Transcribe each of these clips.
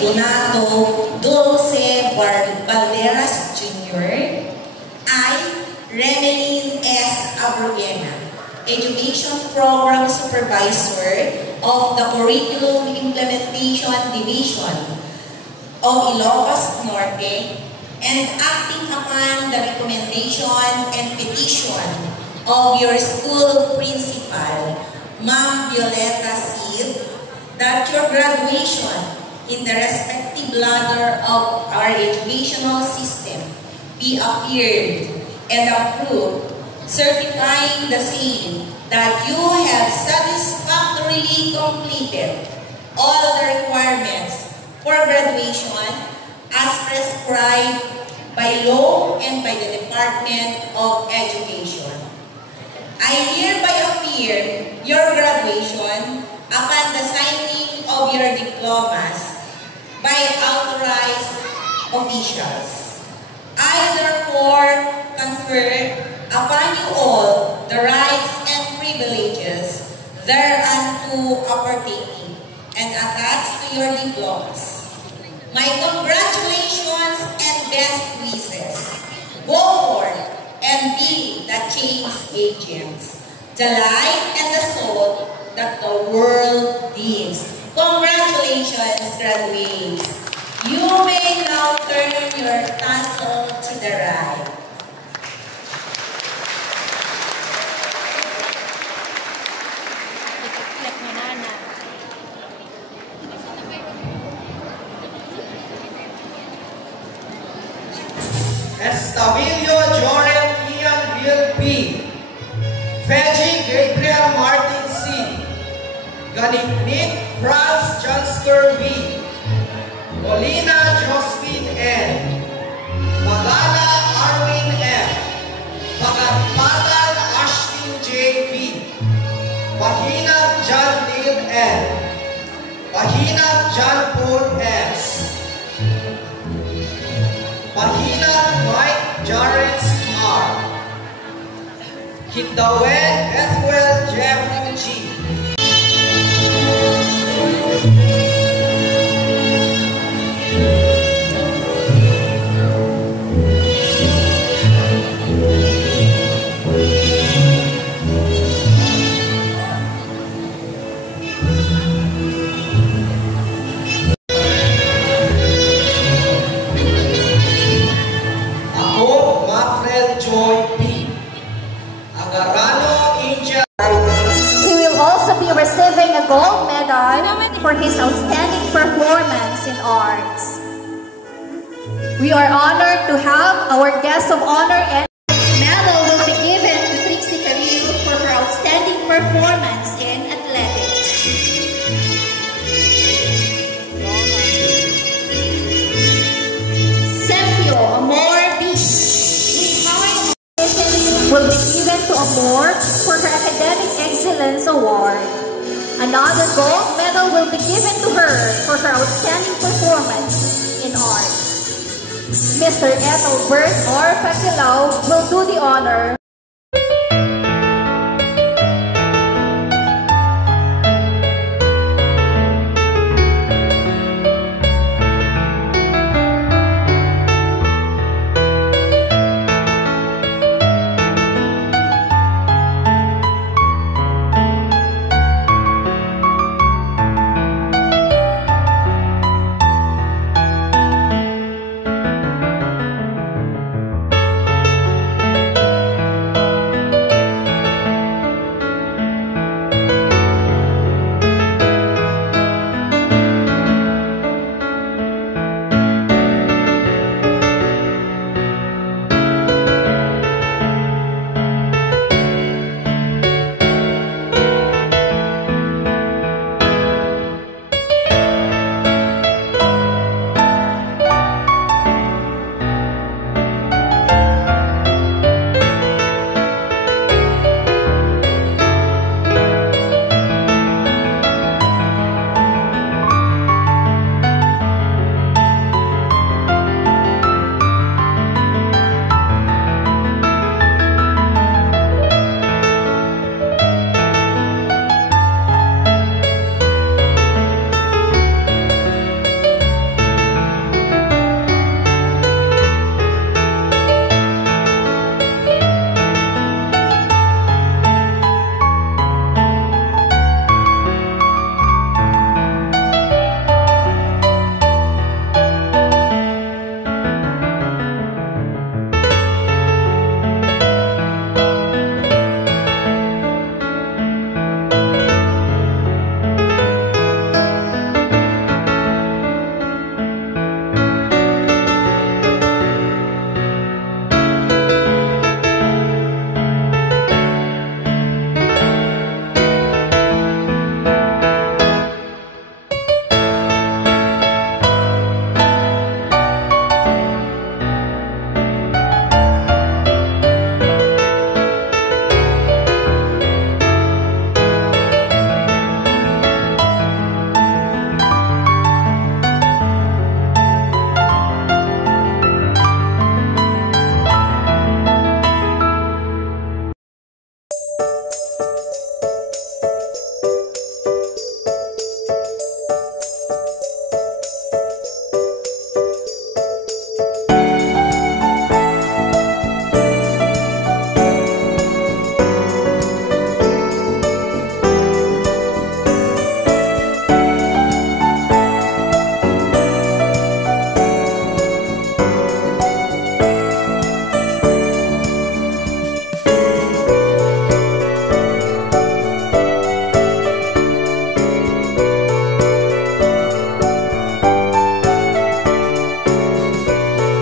Donato Dulce Valderas Jr. I, Remelin S. Abrogena, Education Program Supervisor of the Curriculum Implementation Division of Ilocos Norte, and acting upon the recommendation and petition of your school principal, Ma'am Violeta Sid, that your graduation in the respective ladder of our educational system be affirmed and approved, certifying the same that you have satisfactorily completed all the requirements for graduation as prescribed by law and by the Department of Education. I hereby affirm your graduation upon the signing of your diplomas by authorized officials. I therefore confer upon you all the rights and privileges thereunto appertaining and attached to your diplomas. My congratulations and best wishes. Go forth and be the change agents, the light and the salt that the world needs. Congratulations, graduates. You may now turn your tassel to the right. Estavilio Joren Ian Will P. Feji Gabriel Martin C. Ganitnik Franz Jansker V. Olina Josephine N. Magala Arwin F. Pagapatan Ashtin J. V. Pahinag John Neil N. Pahinag John Paul S. Pahinag Mike Jarrett R. Hindawen Ethwell Jeffrey G. Receiving a gold medal for his outstanding performance in arts. We are honored to have our guest of honor, and medal will be given to Trixie Carrillo for her outstanding performance in athletics. Sempio Amor B. will be given to Amor for her Academic Excellence Award. Another gold medal will be given to her for her outstanding performance in art. Mr. Ethelbert R. Pacquiao will do the honor.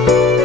Thank